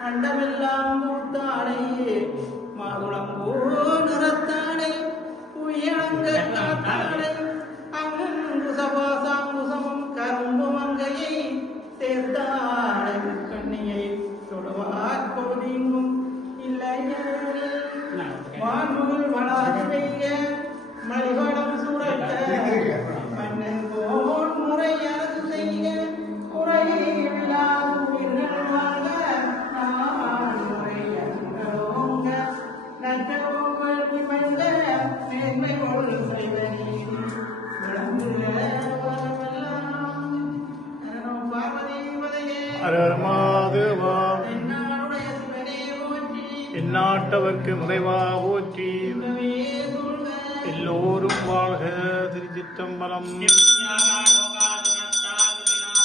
அண்டமெல்லாம் பூத்தானே மாதுளம் போ நிறத்தானே புயங்க காத்தானே அங்குசபாசாங்குசமும் கரும்பு மங்கையை சேர்த்தானே கண்ணியை தொடுவார் கொடிங்கும் இல்லையே வான்முகில் வளாது பெய்ய மலைவளம் சுரக்க மன்னன் போல் முறையாது செய்ய குறையில்லாத உயிர்கள் வாங்க நான் முறையங்களோங்க நற்றோங்கள் மங்க மேன்மை கொள் செய்வனி விளங்குல வரமெல்லாம் பார்வதீபதையே அரமாதேவா என்னாருடைய சிவனே போற்றி எந்நாட்டவர்க்கு முறைவா போற்றி எல்லோரும் வாழ்க திருச்சிற்றம்பலம்.